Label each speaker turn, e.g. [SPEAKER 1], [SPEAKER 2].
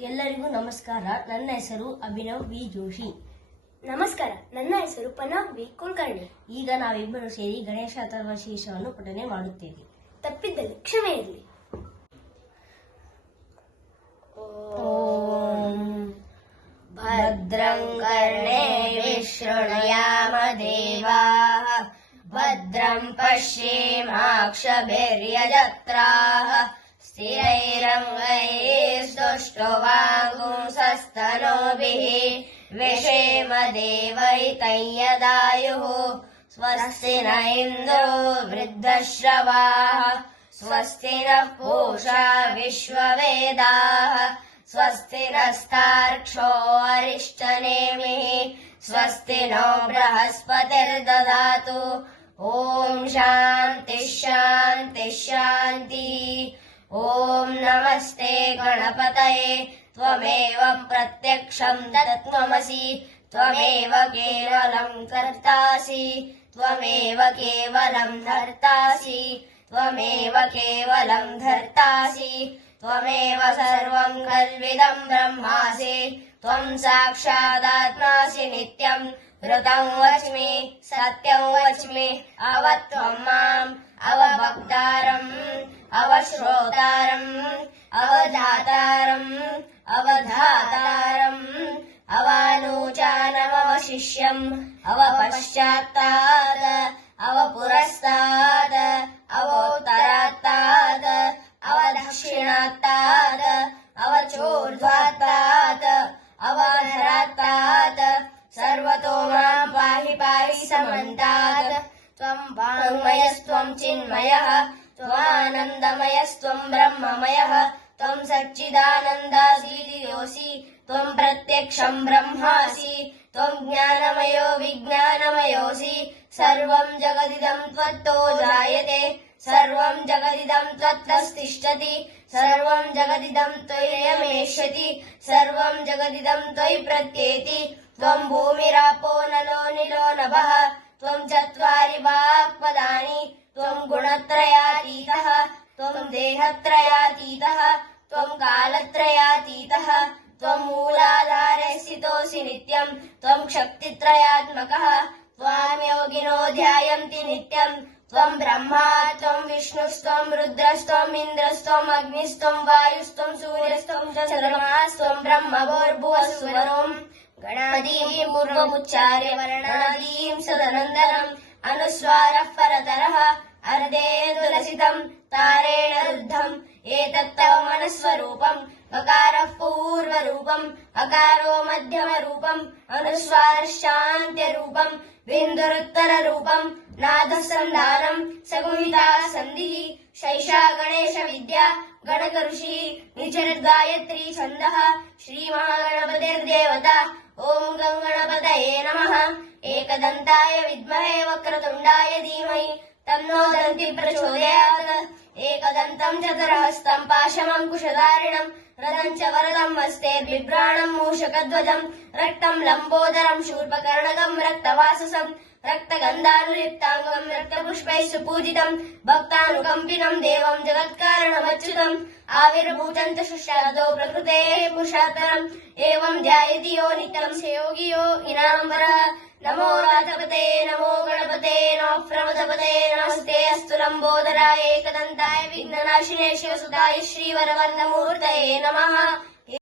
[SPEAKER 1] ಎಲ್ಲರಿಗೂ ನಮಸ್ಕಾರ. ನನ್ನ ಹೆಸರು ಅಭಿನವ್ ವಿ. ಜೋಶಿ.
[SPEAKER 2] ನಮಸ್ಕಾರ. ನನ್ನ ಹೆಸರು ಪನಾಗ್ ವಿ. ಕುಲಕರ್ಣಿ.
[SPEAKER 1] ಈಗ ನಾವಿಬ್ಬರು ಸೇರಿ ಗಣೇಶ ಅಥವಾ ಶೀರ್ಷವನ್ನು ಪಠನೆ ಮಾಡುತ್ತೇವೆ.
[SPEAKER 2] ತಪ್ಪಿದ್ದಲ್ಲಿ ಕ್ಷಮೆ ಇರಲಿ.
[SPEAKER 1] ಭದ್ರಂ ಕರ್ಣೇ ವಿಶೃಣಯಾಮ ದೇವಾಃ. ಭದ್ರಂ ष्टो वागुंसस्तनोभिः विषेम विषेमदेवैतञदायुः स्वस्ति न इन्द्रो वृद्धश्रवाः स्वस्ति नः पूषा विश्ववेदाः स्वस्ति नस्तार्क्षोऽष्टनेमिः स्वस्ति नो बृहस्पतिर्ददातु। ॐ शान्तिः शान्तिः शान्तिः। ॐ नमस्ते गणपतये त्वमेव प्रत्यक्षम् तत्त्वमसि त्वमेव केवलम् कर्तासि त्वमेव केवलम् धर्तासि त्वमेव केवलम् धर्तासि त्वमेव सर्वम् कल्विदम् ब्रह्मासि त्वम् साक्षादात्मासि नित्यम् ऋतम् वच्मि सत्यम् वच्मि अव त्वम् माम् अवभक्तारम् अवश्रोतारम् अवधातारम् अवधातारम् अवानूचानमवशिष्यम् अवपश्चात्तात् अवपुरस्तात् अवोत्तरात्तात् अवदक्षिणात्तात् अवचोर्ध्वात्तात् अवधरात्तात् सर्वतो माम् पाहि पाहि समन्तात्। त्वम् वाङ्मयस्त्वम् चिन्मयः त्वमानन्दमयस्त्वम् ब्रह्ममयः त्वम् सच्चिदानन्दासीदियोऽसि त्वम् प्रत्यक्षम् ब्रह्मासि त्वम् ज्ञानमयो विज्ञानमयोऽसि सर्वम् जगदिदम् त्वत्तो जायते सर्वम् जगदिदम् त्वत्तस्तिष्ठति सर्वम् जगदिदम् त्वय्यमेष्यति सर्वम् जगदिदम् त्वयि प्रत्येति त्वम् भूमिरापो नलो निलो नभः त्वम् चत्वारि वाक्पदानि त्वम् गुणत्रयातीतः त्वम् देहत्रयातीतः त्वम् कालत्रयातीतः त्वम् मूलाधारे स्थितोऽसि नित्यम् त्वम् शक्तित्रयात्मकः त्वाम् योगिनो ध्यायन्ति नित्यम् त्वम् ब्रह्मा त्वम् विष्णुस्त्वम् रुद्रस्त्वम् इन्द्रस्त्वम् अग्निस्त्वम् वायुस्त्वम् सूर्यस्त्वम् चन्द्रमास्त्वम् ब्रह्मभोर्भुवस्वरम्। गणादीम् पूर्वमुच्चार्य वर्णादीम् सदनन्दनम् अनुस्वारः परतरः अर्धे तुलसितम् तारेण रुद्धम् एतत्तव मनस्वरूपम् अकारः पूर्वरूपम् अकारो मध्यमरूपम् अनुस्वारश्चान्त्यरूपम् बिन्दुरुत्तररूपम् नादसन्धानम् सगुहिता सन्धिः शैषा गणेश विद्या गणकऋषिः निचरद्गायत्री छन्दः श्रीमहागणपतिर्देवता ॐ गङ्गणपतये नमः एकदन्ताय विद्महे वक्रतुण्डाय धीमहि तन्नो दन्ति प्रचोदयात्। एकदन्तं चतुरहस्तं पाशमङ्कुशधारिणम् रदं च वरदं हस्ते बिभ्राणं मूषकध्वजं, रक्तं लम्बोदरं शूर्पकर्णकं रक्तवाससं, रक्तगन्धानुलिप्ताङ्गं रक्तपुष्पैः सुपूजितं भक्तानुकम्पिनं देवं जगत्कारणमच्युतम् आविर्भूतं च शुश्रादो प्रकृतेः पुषाकरम् एवं ध्यायति यो नितं स योगियो इनाम्बरः नमो राधपते नमो गणपते नमः प्रमदपते नमस्ते अस्तु लम्बोदराय एकदन्ताय विघ्ननाशिने शिवसुताय श्रीवरवर्णमूर्तये नमः